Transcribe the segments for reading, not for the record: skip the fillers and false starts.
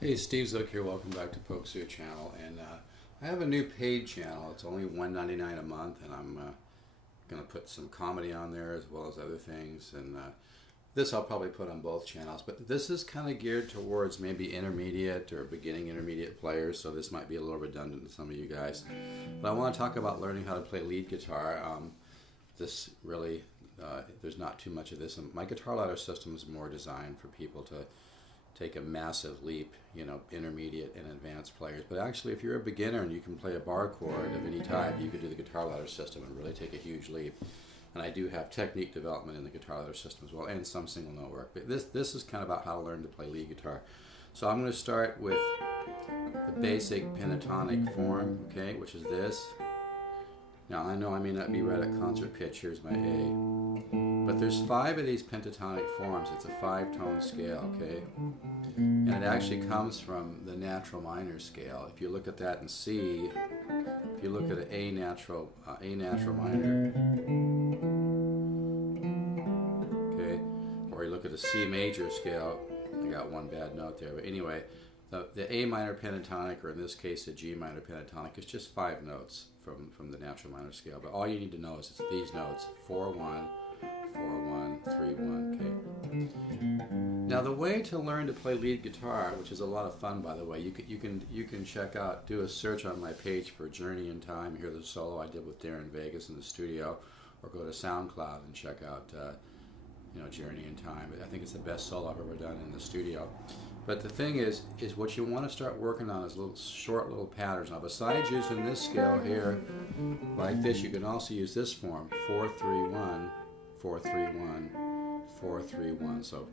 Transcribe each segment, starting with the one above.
Hey, Steve Zook here. Welcome back to Pokesoo channel. And I have a new paid channel. It's only $1.99 a month, and I'm going to put some comedy on there as well as other things. And this I'll probably put on both channels. But this is kind of geared towards maybe intermediate or beginning intermediate players, so this might be a little redundant to some of you guys. But I want to talk about learning how to play lead guitar. This really, there's not too much of this. And my guitar ladder system is more designed for people to take a massive leap, intermediate and advanced players. But actually, if you're a beginner and you can play a bar chord of any type, you could do the guitar ladder system and really take a huge leap. And I do have technique development in the guitar ladder system as well, and some single note work. But this is kind of about how to learn to play lead guitar. So I'm going to start with the basic pentatonic form, okay, which is this. Now I know I may not be right at concert pitch. Here's my A. But there's 5 of these pentatonic forms. It's a 5-tone scale, okay? And it actually comes from the natural minor scale. If you look at that in C, if you look at an A natural minor, okay, or you look at the C major scale, I got one bad note there, but anyway, the A minor pentatonic, or in this case the G minor pentatonic, is just 5 notes from the natural minor scale. But all you need to know is it's these notes: 4-1, 4-1, 3-1, okay? Now the way to learn to play lead guitar, which is a lot of fun by the way, you can check out, do a search on my page for Journey in Time, hear the solo I did with Darren Vegas in the studio, or go to SoundCloud and check out Journey in Time. I think it's the best solo I've ever done in the studio. But the thing is what you want to start working on is short little patterns. Now besides using this scale here, like this, you can also use this form, 4-3-1, 4-3-1, 4-3-1. So,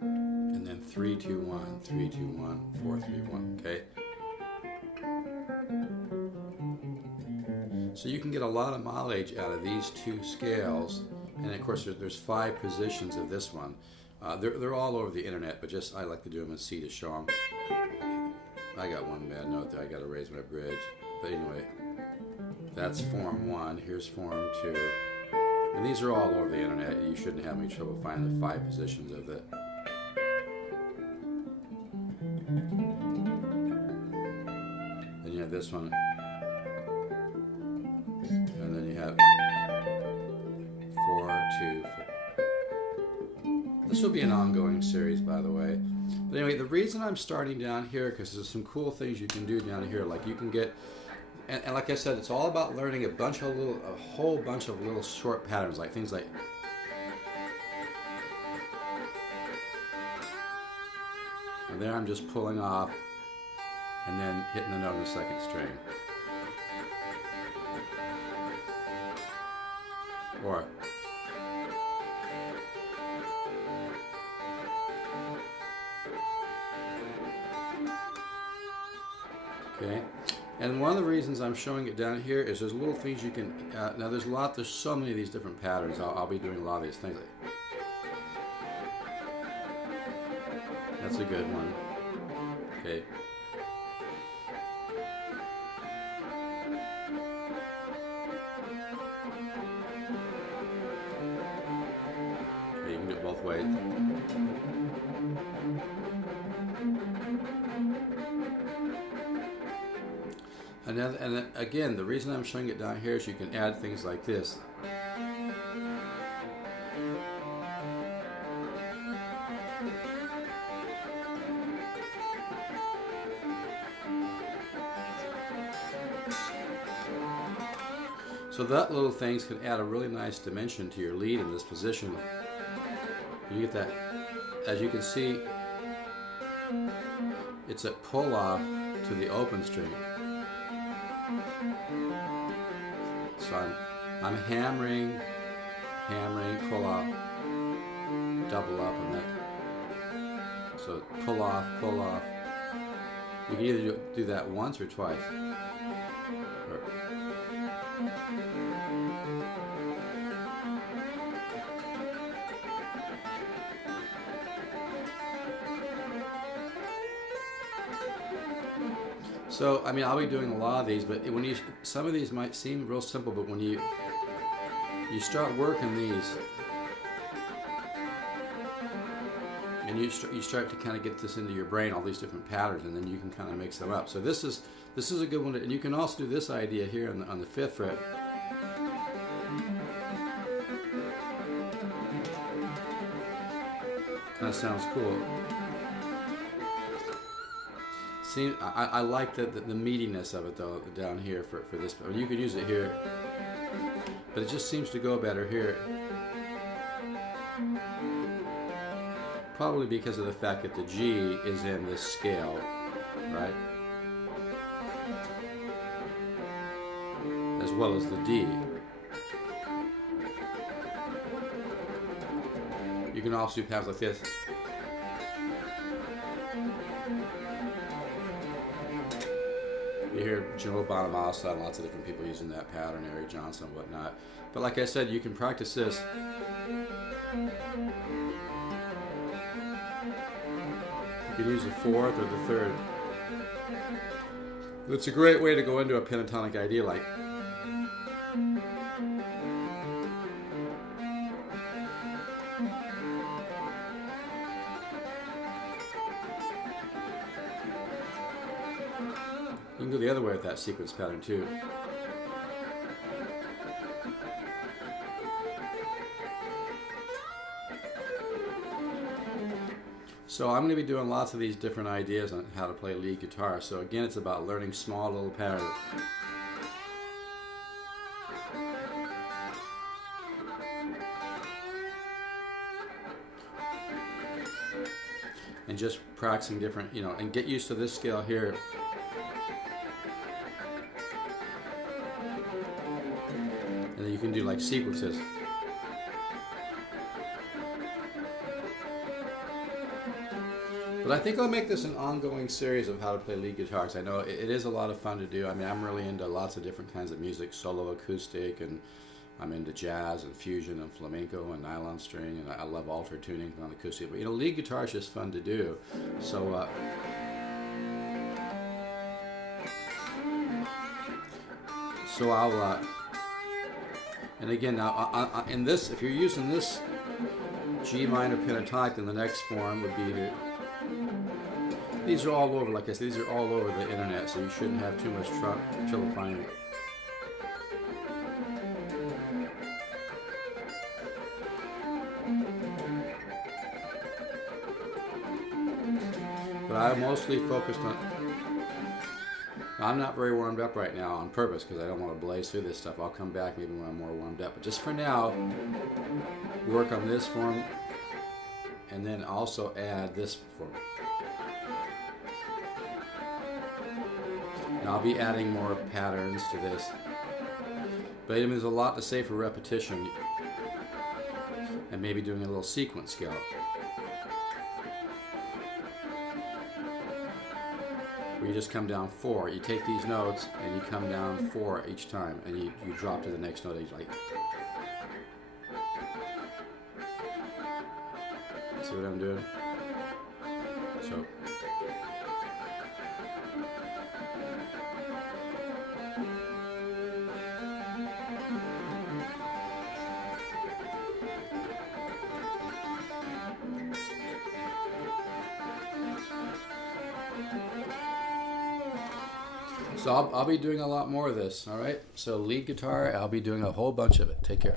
and then 3-2-1, 3-2-1, 4-3-1, okay? So you can get a lot of mileage out of these 2 scales, and of course there's 5 positions of this one. They're all over the internet, but I like to do them in C to show them. I got one bad note there. I got to raise my bridge. But anyway, that's form 1. Here's form 2. And these are all over the internet. You shouldn't have any trouble finding the 5 positions of it. Then you have this one. And then you have 4-2. This will be an ongoing series, by the way. But anyway, the reason I'm starting down here, because there's some cool things you can do down here. Like you can get, and like I said, it's all about learning a whole bunch of little short patterns, like things like, and there I'm just pulling off, and then hitting the note on the 2nd string. Or okay, and one of the reasons I'm showing it down here is there's little things you can, now there's so many of these different patterns. I'll be doing a lot of these things. That's a good one. Okay. Okay, you can do it both ways. And then again, the reason I'm showing it down here is you can add things like this. So that little things can add a really nice dimension to your lead in this position. You get that, as you can see, it's a pull off to the open string. So I'm hammering, pull off, double up on that. So pull off. You can either do that once or twice. So, I mean, I'll be doing a lot of these, but some of these might seem real simple, but when you start working these, and you start to kind of get this into your brain, all these different patterns, and then you can kind of mix them up. So this is a good one, and you can also do this idea here on the 5th fret. Kind of sounds cool. See, I like the meatiness of it though down here for this. You could use it here, but it just seems to go better here. Probably because of the fact that the G is in this scale, right? As well as the D. You can also do patterns like this. You hear Joe Bonamassa and lots of different people using that pattern, Eric Johnson and whatnot. But like I said, you can practice this. You can use the 4th or the 3rd. It's a great way to go into a pentatonic idea like. You can go the other way with that sequence pattern too. So I'm going to be doing lots of these different ideas on how to play lead guitar. So again, it's about learning small little patterns. And just practicing different, and get used to this scale here. And then you can do like sequences. But I think I'll make this an ongoing series of how to play lead guitar, because I know it is a lot of fun to do. I mean, I'm really into lots of different kinds of music, solo acoustic, and I'm into jazz and fusion and flamenco and nylon string, and I love alter tuning on acoustic. But lead guitar is just fun to do. So I'll and again now in this, if you're using this G minor pentatonic, then the next form would be here. These are all over, like I said, these are all over the internet, so you shouldn't have too much trouble finding it. But I'm mostly focused on. I'm not very warmed up right now on purpose because I don't want to blaze through this stuff. I'll come back maybe when I'm more warmed up. But just for now, work on this form and then also add this form. And I'll be adding more patterns to this. But there's a lot to say for repetition and maybe doing a little sequence scale. Where you just come down 4. You take these notes and you come down 4 each time, and you drop to the next note. Like, see what I'm doing? So. So I'll be doing a lot more of this, all right? So lead guitar, I'll be doing a whole bunch of it. Take care.